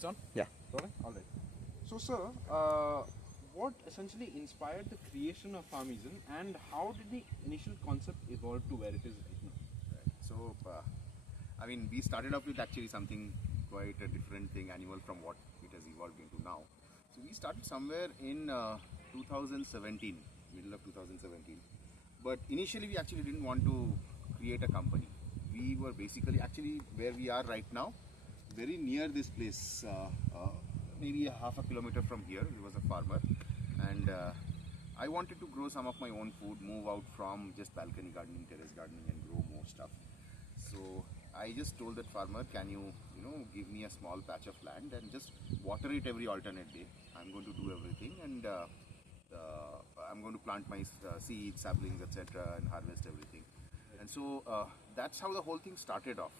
It's on? Yeah. Rolling? All right. So, sir, what essentially inspired the creation of Farmizen, and how did the initial concept evolve to where it is right now? Right. So, I mean, we started off with actually something quite a different thing, animal, from what it has evolved into now. So, we started somewhere in 2017, middle of 2017. But initially, we actually didn't want to create a company. We were basically actually where we are right now, very near this place, maybe a half a kilometer from here. He was a farmer, and I wanted to grow some of my own food, move out from just balcony gardening, terrace gardening, and grow more stuff. So I just told that farmer, can you give me a small patch of land and just water it every alternate day. I'm going to do everything, and I'm going to plant my seeds, saplings, etc., and harvest everything. And so that's how the whole thing started off,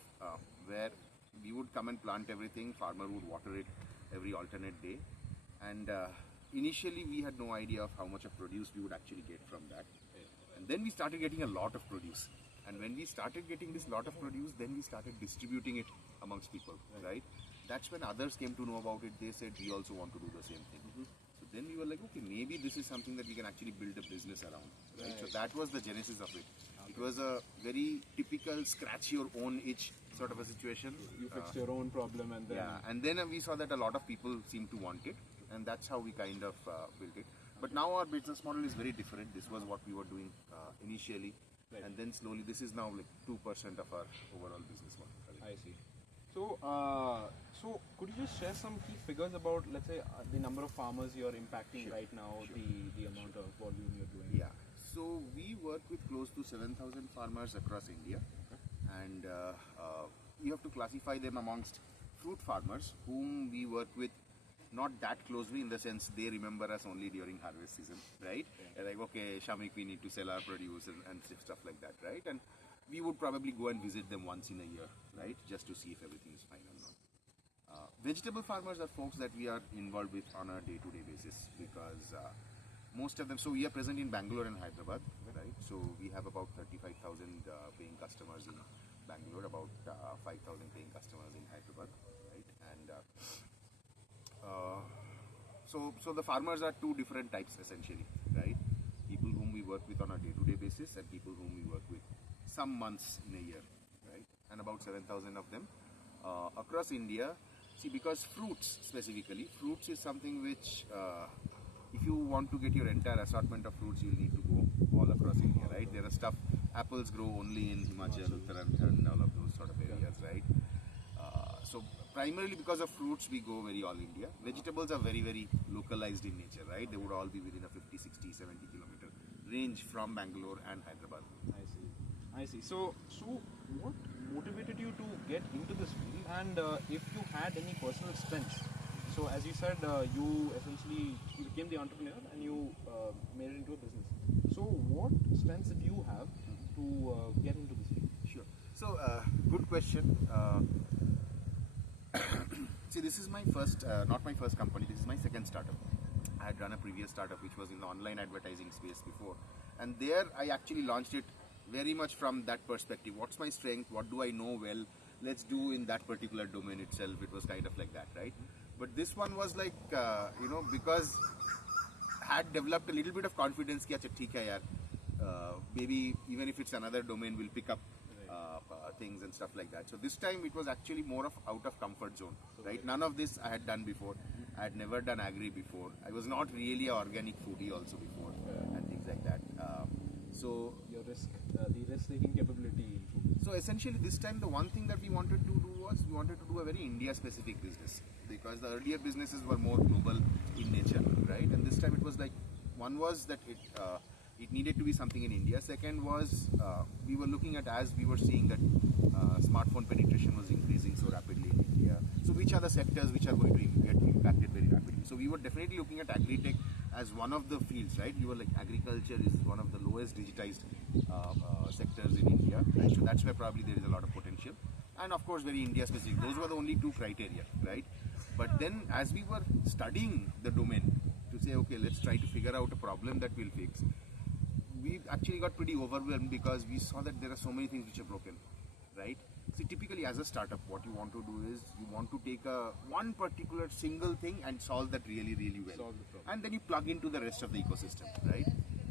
where we would come and plant everything, farmer would water it every alternate day, and initially we had no idea of how much of produce we would actually get from that. And then we started getting a lot of produce, and when we started getting this lot of produce, then we started distributing it amongst people, right? That's when others came to know about it. They said, we also want to do the same thing. So then we were like, okay, maybe this is something that we can actually build a business around, right? So that was the genesis of it. It was a very typical scratch your own itch sort of a situation. You fixed your own problem, and then... Yeah, and then we saw that a lot of people seem to want it, and that's how we kind of built it. But now our business model is very different. This was what we were doing initially, and then slowly this is now like 2% of our overall business model. I see. So, so could you just share some key figures about, let's say, the number of farmers you're impacting right now, the amount of volume you're doing? Yeah. So we work with close to 7,000 farmers across India, and you have to classify them amongst fruit farmers whom we work with not that closely, in the sense they remember us only during harvest season, right? They're like, okay, Shameek, we need to sell our produce and stuff like that, right? And we would probably go and visit them once in a year, right? Just to see if everything is fine or not. Vegetable farmers are folks that we are involved with on a day-to-day basis, because most of them, so we are present in Bangalore and Hyderabad, right? So we have about 35,000 paying customers in Bangalore, about 5,000 paying customers in Hyderabad, right? And so the farmers are two different types essentially, right? People whom we work with on a day-to-day basis, and people whom we work with some months in a year, right? And about 7,000 of them across India. See, because fruits specifically, fruits is something which if you want to get your entire assortment of fruits, you'll need to go all across India, right? There are stuff, apples grow only in Himachal, Uttarakhand, and all of those sort of areas, right? So primarily because of fruits, we go very all India. Vegetables are very, very localized in nature, right? They would all be within a 50, 60, 70 kilometer range from Bangalore and Hyderabad. I see. So what motivated you to get into this field, and if you had any personal strengths? So as you said, you essentially became the entrepreneur and you made it into a business. So what strengths did you have to get into this field? Sure. So good question. See, this is my first, not my first company, this is my second startup. I had run a previous startup which was in the online advertising space before, and there I actually launched it very much from that perspective. What's my strength? What do I know well? Let's do in that particular domain itself. It was kind of like that, right? But this one was like, because I had developed a little bit of confidence, ki, acha, theek hai yaar. Maybe even if it's another domain, we'll pick up things and stuff like that. So this time it was actually more of out of comfort zone, right? None of this I had done before. I had never done agri before. I was not really an organic foodie also before, and things like that. So your the risk-taking capability in food. So essentially this time the one thing that we wanted to do was we wanted to do a very India-specific business, because the earlier businesses were more global in nature, right? And this time it was like, one was that it needed to be something in India. Second was we were looking at, as we were seeing that smartphone penetration was increasing so rapidly in India. So which are the sectors which are going to get impacted very rapidly? So we were definitely looking at agri-tech as one of the fields, right? You were like, agriculture is one of the lowest digitized sectors in India, right? So that's where probably there is a lot of potential. And of course very India specific. Those were the only two criteria, right? But then as we were studying the domain to say, okay, let's try to figure out a problem that we'll fix, we actually got pretty overwhelmed, because we saw that there are so many things which are broken, right? See, typically as a startup, what you want to do is you want to take one particular single thing and solve that really, really well. Solve the problem. And then you plug into the rest of the ecosystem, right?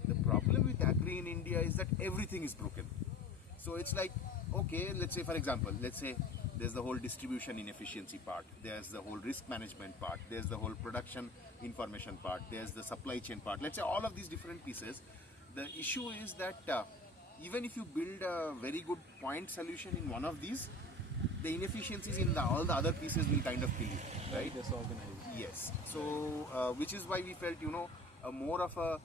The problem with agri in India is that everything is broken. So it's like, okay, let's say for example, let's say there's the whole distribution inefficiency part, there's the whole risk management part, there's the whole production information part, there's the supply chain part. Let's say all of these different pieces. The issue is that even if you build a very good point solution in one of these, the inefficiencies in all the other pieces will kind of kill you, right? Disorganized. Yes. So, which is why we felt, a more of a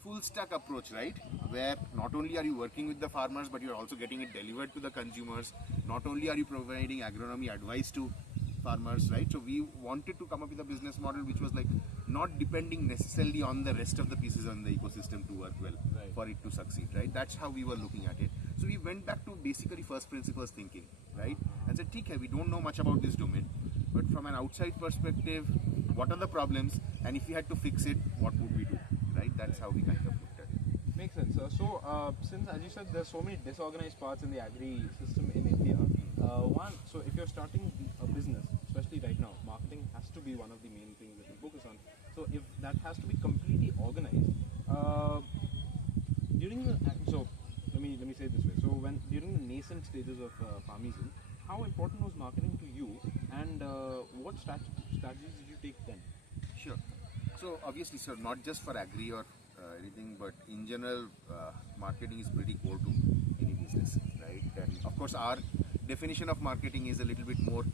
full stack approach, right? Where not only are you working with the farmers, but you're also getting it delivered to the consumers. Not only are you providing agronomy advice to farmers, right? So we wanted to come up with a business model which was like not depending necessarily on the rest of the pieces on the ecosystem to work well, Right. for it to succeed, right? That's how we were looking at it. So we went back to basically first principles thinking, right? And said, okay, we don't know much about this domain, but from an outside perspective, what are the problems? And if we had to fix it, what would we do, right? That's how we kind of looked at it. Makes sense. Since, as you said, there's so many disorganized parts in the agri system in India. So if you're starting a business, especially right now, marketing has to be one of the main things that you focus on. So if that has to be completely organized, let me say it this way. So during the nascent stages of Farmizen, how important was marketing to you, and what strategies did you take then? Sure. So obviously, sir, not just for agri or anything, but in general, marketing is pretty core to any business, right? And of course, our definition of marketing is a little bit more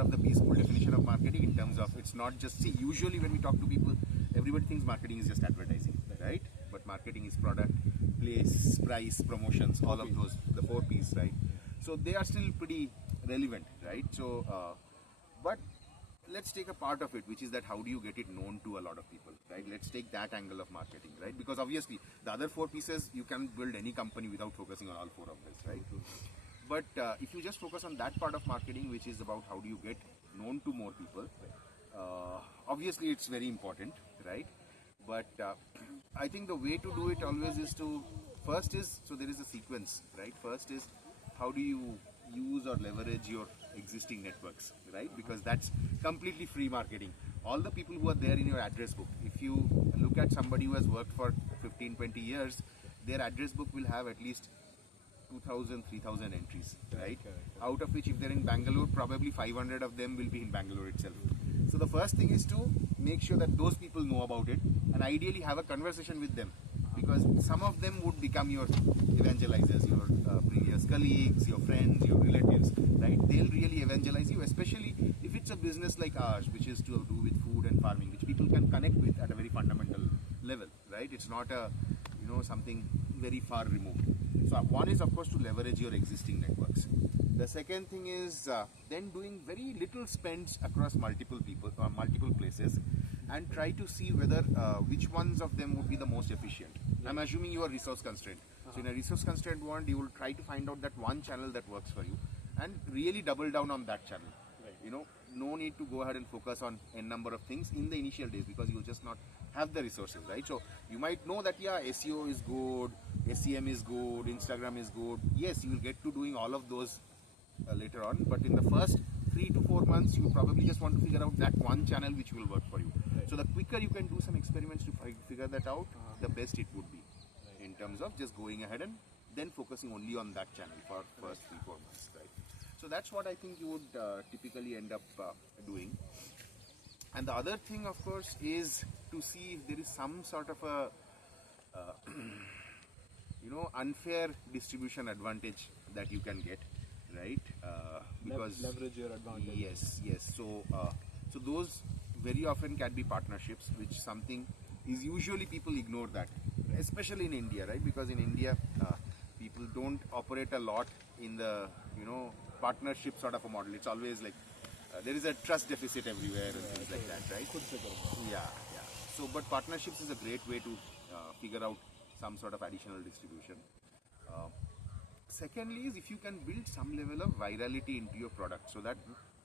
of the peaceful definition of marketing in terms of it's not just, see, usually when we talk to people, everybody thinks marketing is just advertising, right? But marketing is product, place, price, promotions, all of those, the 4 P's, right? So they are still pretty relevant, right? So, but let's take a part of it, which is that how do you get it known to a lot of people, right? Let's take that angle of marketing, right? Because obviously the other 4 pieces, you can build any company without focusing on all 4 of this, right? But if you just focus on that part of marketing, which is about how do you get known to more people, obviously it's very important, right? But I think the way to do it always is to, first is, so there is a sequence, right? First is how do you use or leverage your existing networks, right? Because that's completely free marketing. All the people who are there in your address book, if you look at somebody who has worked for 15, 20 years, their address book will have at least 2,000, 3,000 entries, right? Correct. Out of which, if they're in Bangalore, probably 500 of them will be in Bangalore itself. So the first thing is to make sure that those people know about it and ideally have a conversation with them, because some of them would become your evangelizers, your previous colleagues, your friends, your relatives, right? They'll really evangelize you, especially if it's a business like ours, which is to do with food and farming, which people can connect with at a very fundamental level, right? It's not a, something very far removed. So one is, of course, to leverage your existing networks. The second thing is then doing very little spends across multiple people, multiple places, and try to see whether which ones of them would be the most efficient. I'm assuming you are resource constrained. So in a resource constrained world, you will try to find out that one channel that works for you and really double down on that channel. Right. No need to go ahead and focus on n number of things in the initial days, because you'll just not have the resources, right? So you might know that, yeah, SEO is good, SEM is good, Instagram is good. Yes, you will get to doing all of those later on, but in the first 3 to 4 months, you probably just want to figure out that one channel which will work for you. Right. So the quicker you can do some experiments to figure that out, the best it would be, in terms of just going ahead and then focusing only on that channel for first 3-4 months, right? So that's what I think you would typically end up doing. And the other thing, of course, is to see if there is some sort of a unfair distribution advantage that you can get, right? Because leverage your advantage. Yes. So those very often can be partnerships, which something is usually people ignore that, especially in India, right? Because in India, people don't operate a lot in the partnership sort of a model. It's always like there is a trust deficit everywhere and things like that, right? Yeah. So, but partnerships is a great way to figure out some sort of additional distribution. Secondly is if you can build some level of virality into your product, so that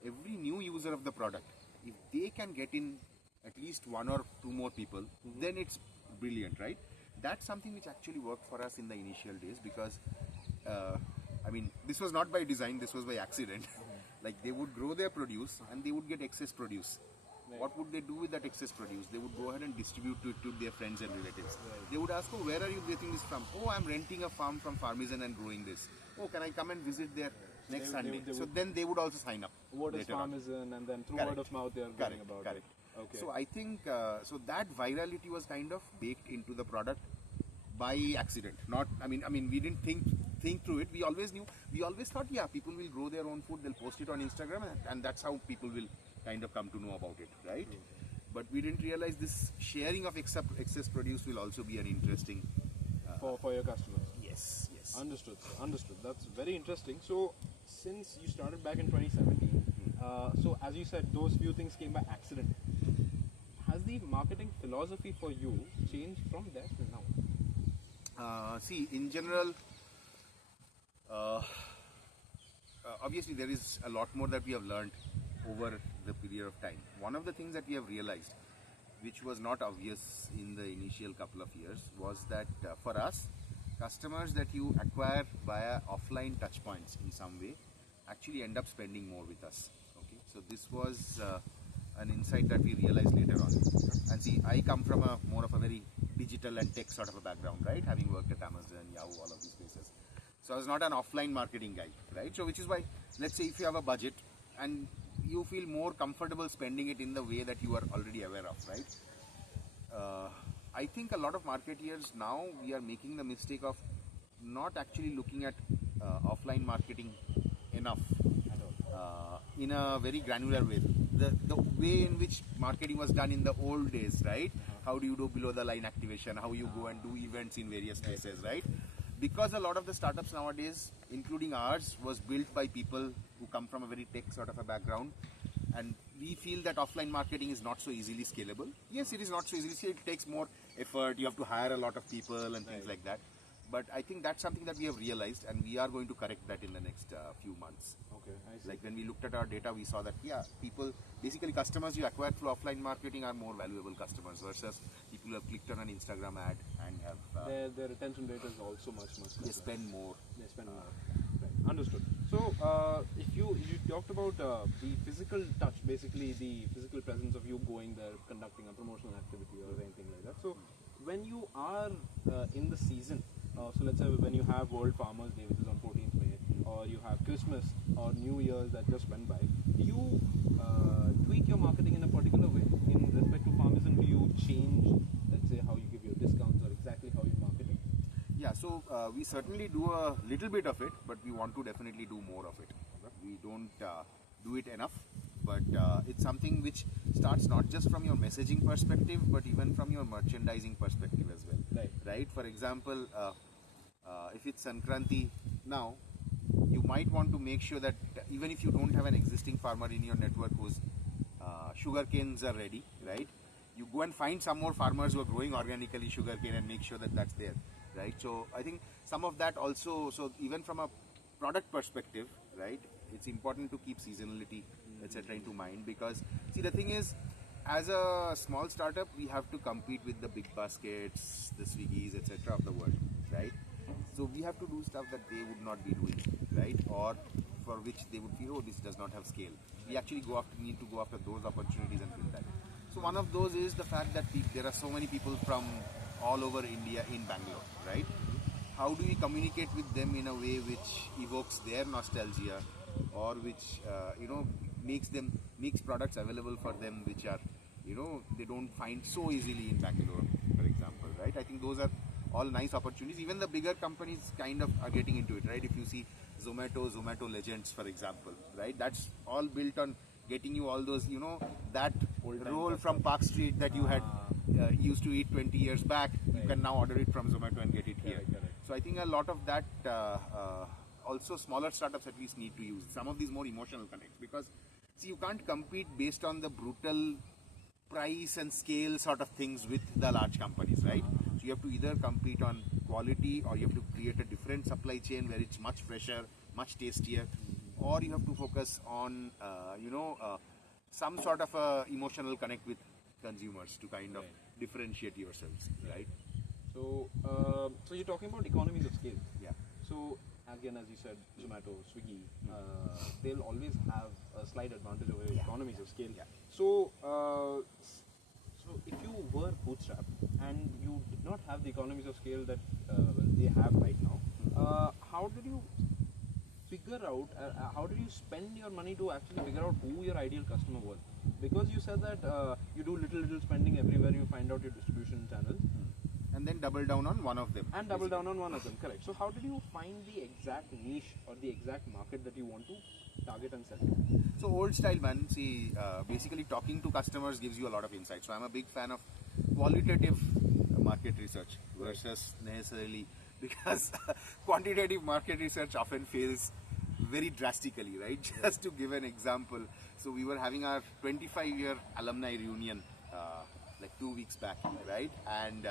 every new user of the product, if they can get in at least 1 or 2 more people, then it's brilliant, right? That's something which actually worked for us in the initial days, because I mean, this was not by design, this was by accident. Like they would grow their produce and they would get excess produce. Right. What would they do with that excess produce? They would go ahead and distribute it to their friends and relatives. Right. They would ask, oh, where are you getting this from? Oh, I'm renting a farm from Farmizen and growing this. Oh, can I come and visit there next Sunday? So then they would also sign up. What is later on. Farmizen, and then through Correct. word of mouth they are getting about Correct. it. Okay. So I think so that virality was kind of baked into the product by accident. Not, I mean, we didn't think through it. We always knew. We always thought, yeah, people will grow their own food. They'll post it on Instagram, and that's how people will kind of come to know about it, right? But we didn't realize this sharing of excess produce will also be an interesting. For your customers. Yes. Understood. Understood. That's very interesting. So, since you started back in 2017, so as you said, those few things came by accident. Has the marketing philosophy for you changed from there till now? See, in general, obviously there is a lot more that we have learned over the period of time. One of the things that we have realized, which was not obvious in the initial couple of years, was that for us, customers that you acquire via offline touchpoints in some way actually end up spending more with us. Okay, so this was an insight that we realized later on. And see, I come from more of a very digital and tech sort of a background, right? Having worked at Amazon, Yahoo, all of these places. So I was not an offline marketing guy, right? So which is why, let's say if you have a budget and you feel more comfortable spending it in the way that you are already aware of, right? I think a lot of marketeers now, we are making the mistake of not actually looking at offline marketing enough in a very granular way. The way in which marketing was done in the old days, right? How do you do below the line activation? How you go and do events in various places, right? Because a lot of the startups nowadays, including ours, was built by people who come from a very tech sort of a background, and we feel that offline marketing is not so easily scalable. Yes, it is not so easily scalable. It takes more effort. You have to hire a lot of people and things like that. But I think that's something that we have realized, and we are going to correct that in the next few months. Okay, I see. Like when we looked at our data, we saw that, yeah, people, basically customers you acquire through offline marketing are more valuable customers versus people who have clicked on an Instagram ad and have... their retention rate is also much they better. spend more. They spend more. Right. Understood. So, if you talked about the physical touch, basically the physical presence of you going there, conducting a promotional activity or anything like that. So, when you are in the season, so let's say when you have World Farmers Day, which is on 14th May, or you have Christmas or New Year's that just went by, do you tweak your marketing in a particular way in respect to Farmizen? Do you change, let's say, how you give your discounts or exactly how you market it? Yeah, so we certainly do a little bit of it, but we want to definitely do more of it. We don't do it enough, but it's something which starts not just from your messaging perspective, but even from your merchandising perspective as well. Right? For example, if it's Sankranti now, you might want to make sure that even if you don't have an existing farmer in your network whose sugar canes are ready, right? You go and find some more farmers who are growing organically sugarcane and make sure that that's there, right? So I think some of that also, so even from a product perspective, right, it's important to keep seasonality, etc. into mind, because see, the thing is, as a small startup, we have to compete with the big baskets, the Swiggies, etc. of the world, right? So we have to do stuff that they would not be doing, right? Or for which they would feel, oh, this does not have scale. We actually need to go after those opportunities and build that. So one of those is the fact that there are so many people from all over India in Bangalore, right? How do we communicate with them in a way which evokes their nostalgia, or which makes products available for them which are, they don't find so easily in Bangalore, for example, right? I think those are all nice opportunities. Even the bigger companies kind of are getting into it, right? If you see Zomato Legends, for example, right? That's all built on getting you all those, that roll from Park Street that you had used to eat 20 years back, you can now order it from Zomato and get it here. Correct. So I think a lot of that, also smaller startups at least need to use some of these more emotional connects, because see, you can't compete based on the brutal price and scale sort of things with the large companies, right? So you have to either compete on quality, or you have to create a different supply chain where it's much fresher, much tastier, or you have to focus on, some sort of a emotional connect with consumers to kind of differentiate yourselves, right? So, so you're talking about economies of scale. Yeah. So, again, as you said, Zomato, Swiggy, they'll always have a slight advantage over economies of scale. Yeah. So, so if you were bootstrapped and you did not have the economies of scale that they have right now, how did you figure out, how did you spend your money to actually figure out who your ideal customer was? Because you said that you do little spending everywhere you find out your distribution channels. And then double down on one of them. And double down on one of them, correct. So how did you find the exact niche or the exact market that you want to target and sell to? So old style, man. See, basically talking to customers gives you a lot of insight. So I'm a big fan of qualitative market research versus necessarily, because quantitative market research often fails very drastically, right? Just to give an example, so we were having our 25-year alumni reunion like 2 weeks back, right? And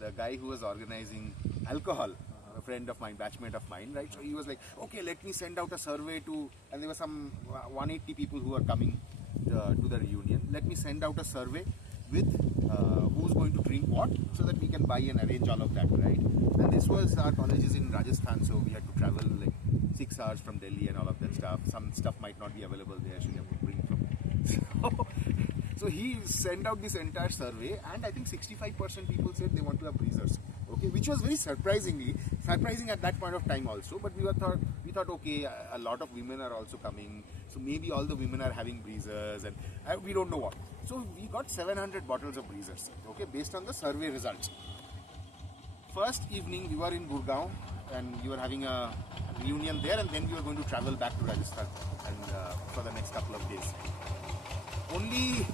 the guy who was organizing alcohol, a friend of mine, batchmate of mine, right? So he was like, okay, let me send out a survey to, and there were some 180 people who are coming to the reunion. Let me send out a survey with who's going to drink what, so that we can buy and arrange all of that, right? And this was, our college is in Rajasthan, so we had to travel like 6 hours from Delhi and all of that stuff. Some stuff might not be available there, so you have to bring from. So he sent out this entire survey, and I think 65% people said they want to have breezers. Okay, which was very surprising at that point of time also. But we thought okay, a lot of women are also coming, so maybe all the women are having breezers, and we don't know what. So we got 700 bottles of breezers. Okay, based on the survey results. First evening we were in Gurgaon, and we were having a reunion there, and then we were going to travel back to Rajasthan and for the next couple of days. Only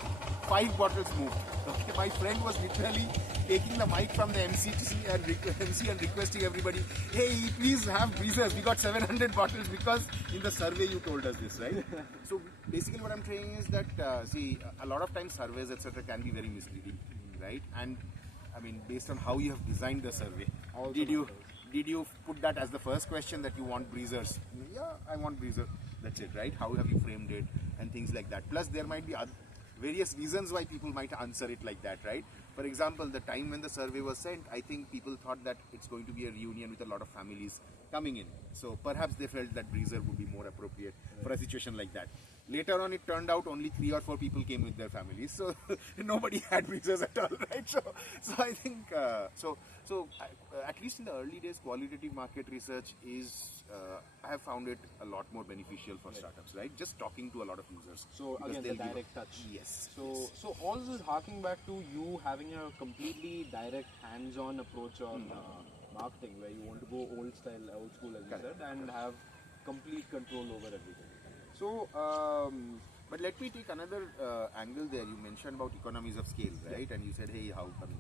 5 bottles moved. Okay, my friend was literally taking the mic from the MC and requesting everybody, hey, please have breezers. We got 700 bottles because in the survey you told us this, right? So basically what I'm saying is that, see, a lot of times surveys, etc. can be very misleading, right? And I mean, based on how you have designed the survey, did you put that as the first question that you want breezers? Yeah, I want breezers. That's it, right? How have you framed it and things like that. Plus, there might be various reasons why people might answer it like that, right? For example, the time when the survey was sent, I think people thought that it's going to be a reunion with a lot of families coming in. So perhaps they felt that breezer would be more appropriate for a situation like that. Later on, it turned out only 3 or 4 people came with their families, so nobody had breezers at all, right? So I think, at least in the early days, qualitative market research is, I have found it a lot more beneficial for startups, right? Just talking to a lot of users. So again, the direct touch. Yes. So all this is harking back to you having a completely direct, hands-on approach on marketing, where you want to go old school, as you said, and have complete control over everything. So, but let me take another angle there. You mentioned about economies of scale, right? Yeah. And you said, hey, how come?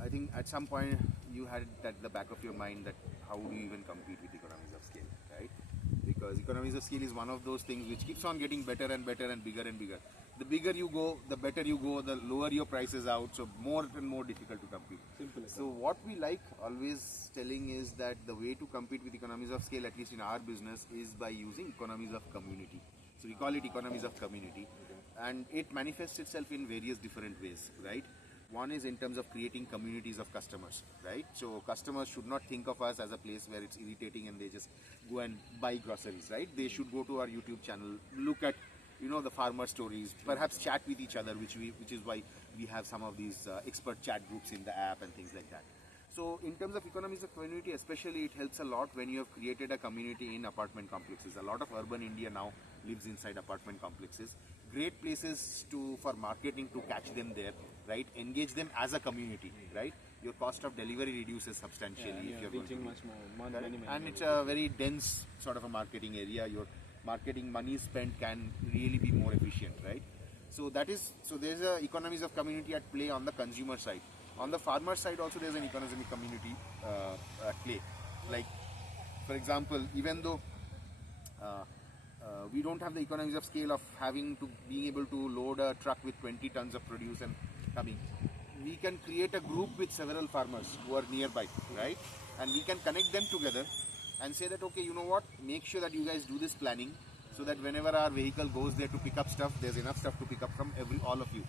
I think at some point you had at the back of your mind that how do you even compete with economies of scale, right? Because economies of scale is one of those things which keeps on getting better and better and bigger and bigger. The bigger you go, the better you go, the lower your prices out, so more and more difficult to compete. Simple. So what we like always telling is that the way to compete with economies of scale, at least in our business, is by using economies of community. So we call it economies of community, and it manifests itself in various different ways, right? One is in terms of creating communities of customers, right? So customers should not think of us as a place where it's irritating and they just go and buy groceries, right? They should go to our YouTube channel, look at, you know, the farmer stories, perhaps chat with each other, which is why we have some of these expert chat groups in the app and things like that. So in terms of economies of community, especially, it helps a lot when you have created a community in apartment complexes. A lot of urban India now lives inside apartment complexes. Great places for marketing to catch them there, right? Engage them as a community, right? Your cost of delivery reduces substantially if you're reaching going much more, many, and it's a very dense sort of a marketing area. Your marketing money spent can really be more efficient, right? So there's a economies of community at play on the consumer side. On the farmer side also there's an economies of community at play. Like, for example, even though we don't have the economies of scale of being able to load a truck with 20 tons of produce and coming, we can create a group with several farmers who are nearby, right? And we can connect them together and say that, okay, you know what, make sure that you guys do this planning so that whenever our vehicle goes there to pick up stuff, there's enough stuff to pick up from all of you.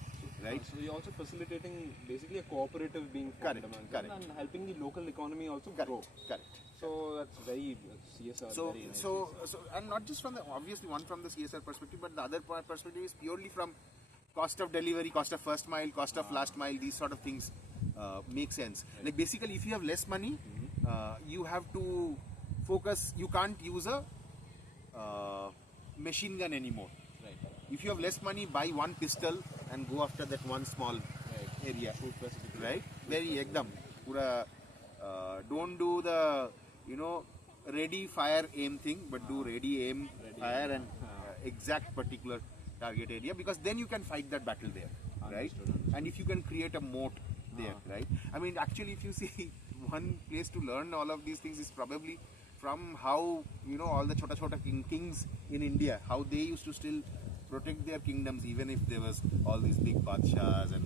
right? So you're also facilitating basically a cooperative being formed Correct, among them correct. and helping the local economy also grow. Correct. So that's very CSR. So, very nice so, CSR. so, and not just from the, obviously one from the CSR perspective, but the other perspective is purely from cost of delivery, cost of first mile, cost of last mile, these sort of things make sense. Right. Like basically if you have less money, you have to focus, you can't use a machine gun anymore. Right. If you have less money, buy one pistol and go after that one small area. Shoot specifically. Right? Very ekdam. Pura, don't do the, ready, fire, aim thing, but do ready, aim, fire and exact particular target area, because then you can fight that battle there. Right? Understood. And if you can create a moat there, right? I mean, actually, if you see one place to learn all of these things is probably from how, all the chota kings in India, how they used to still protect their kingdoms even if there was all these big badshahs and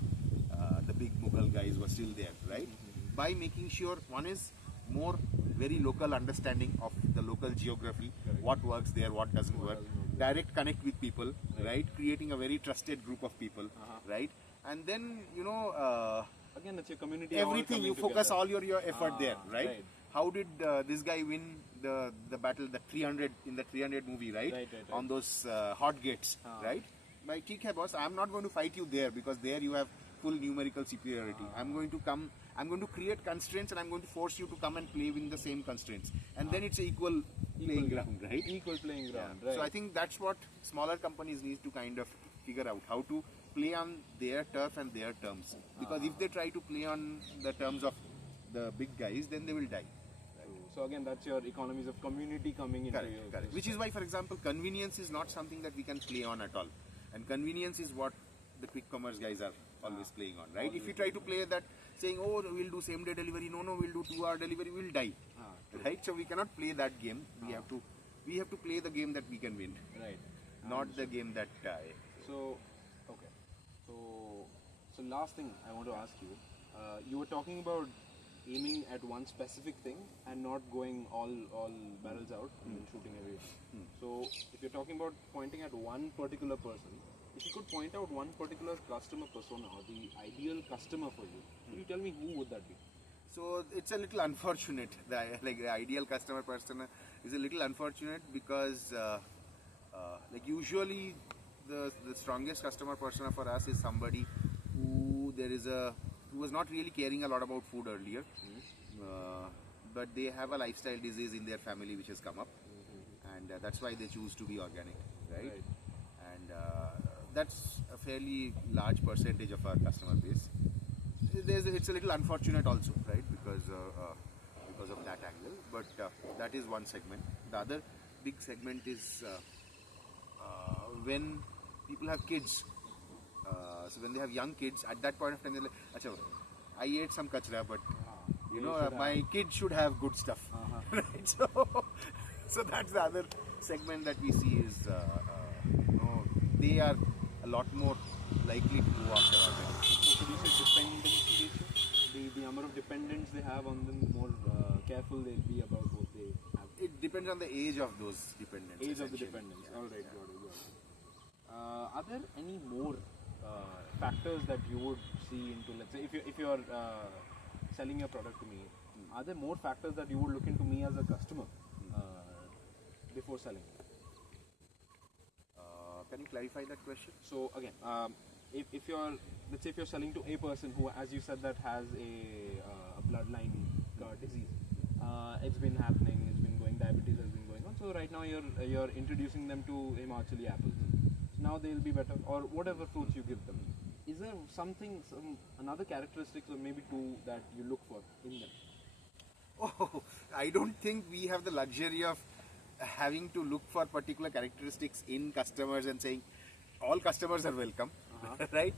the big Mughal guys were still there, right? By making sure one is more very local understanding of the local geography, what works there, what doesn't work, direct connect with people, right? Creating a very trusted group of people, right? And then, Again, it's your community. everything, you focus all your effort there, right? Right. How did this guy win the battle, the 300 in the 300 movie, right? Right. On those hot gates, right? By ठीक है boss, I'm not going to fight you there because there you have full numerical superiority. I'm going to create constraints and I'm going to force you to come and play within the same constraints. And then it's an equal playing ground, right? Equal playing ground, Yeah. right. So I think that's what smaller companies need to kind of figure out, how to play on their turf and their terms. Because if they try to play on the terms of the big guys, then they will die. So again, that's your economies of community coming into your Correct. Which is why, for example, convenience is not something that we can play on at all. And convenience is what the quick commerce guys are always playing on, right? If you try to play that, saying, oh, we'll do same day delivery, no, we'll do 2-hour delivery, we'll die, right? So we cannot play that game. We have to play the game that we can win, Right. not the game that. So, okay. So last thing I want to ask you, you were talking about aiming at one specific thing and not going all barrels out and shooting everywhere. So if you're talking about pointing at one particular person, if you could point out one particular customer persona or the ideal customer for you, could you tell me who would that be? So it's a little unfortunate. The ideal customer persona is a little unfortunate because usually the strongest customer persona for us is somebody who was not really caring a lot about food earlier, but they have a lifestyle disease in their family which has come up, and that's why they choose to be organic, right? And that's a fairly large percentage of our customer base. It's a little unfortunate also, right? Because of that angle, but that is one segment. The other big segment is when people have kids. So when they have young kids, at that point of time they're like, Acha, I ate some kachra, but my kid should have good stuff. Right? So that's the other segment that we see is they are a lot more likely to go after organic. So could you say dependency ratio? The number of dependents they have on them, the more careful they'll be about what they have. It depends on the age of those dependents. Age of the dependents. Yeah. All right, got it. Are there any more factors that you would see into, let's say, if you're selling your product to me, are there more factors that you would look into me as a customer before selling? Can you clarify that question? So again, if you're, let's say, if you're selling to a person who, as you said, that has a bloodline disease, it's been happening, it's been going, diabetes has been going on. So right now you're introducing them to Himachali apples. So now they'll be better, or whatever fruits you give them. Is there another characteristics or maybe two that you look for in them? Oh, I don't think we have the luxury of having to look for particular characteristics in customers and saying all customers are welcome, right?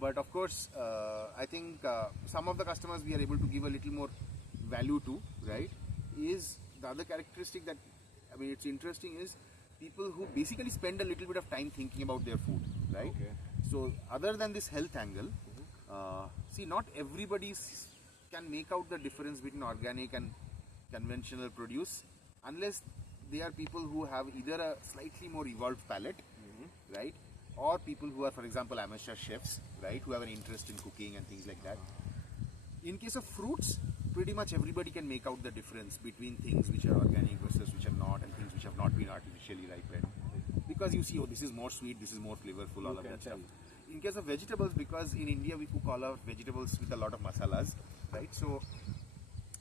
But of course, I think some of the customers we are able to give a little more value to, right? Is the other characteristic that, I mean, it's interesting is people who basically spend a little bit of time thinking about their food, right? Okay. So other than this health angle, see, not everybody can make out the difference between organic and conventional produce unless they are people who have either a slightly more evolved palate, right, or people who are, for example, amateur chefs, right, who have an interest in cooking and things like that. In case of fruits, pretty much everybody can make out the difference between things which are organic versus which are not, and things which have not been artificially ripened. Because you see, oh, this is more sweet, this is more flavorful, all of that stuff. In case of vegetables, because in India we cook all our vegetables with a lot of masalas, right? So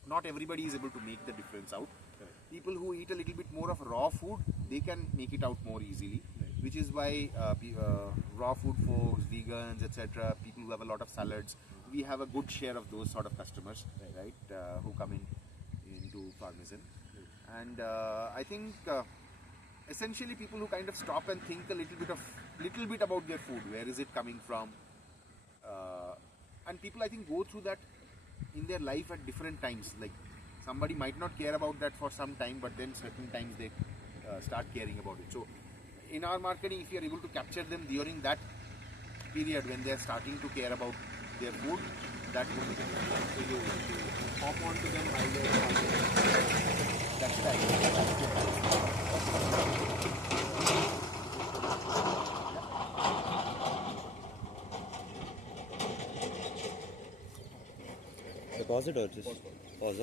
not everybody is able to make the difference out. People who eat a little bit more of raw food, they can make it out more easily, which is why raw food folks, vegans, etc., people who have a lot of salads, we have a good share of those sort of customers, right, who come into Farmizen. And I think essentially people who kind of stop and think a little bit about their food, where is it coming from, and people I think go through that in their life at different times. Like somebody might not care about that for some time, but then certain times they start caring about it. So in our marketing, if you are able to capture them during that period when they are starting to care about their food, that would be the difference. So you hop on to them while they're That's the idea. So pause it or just pause?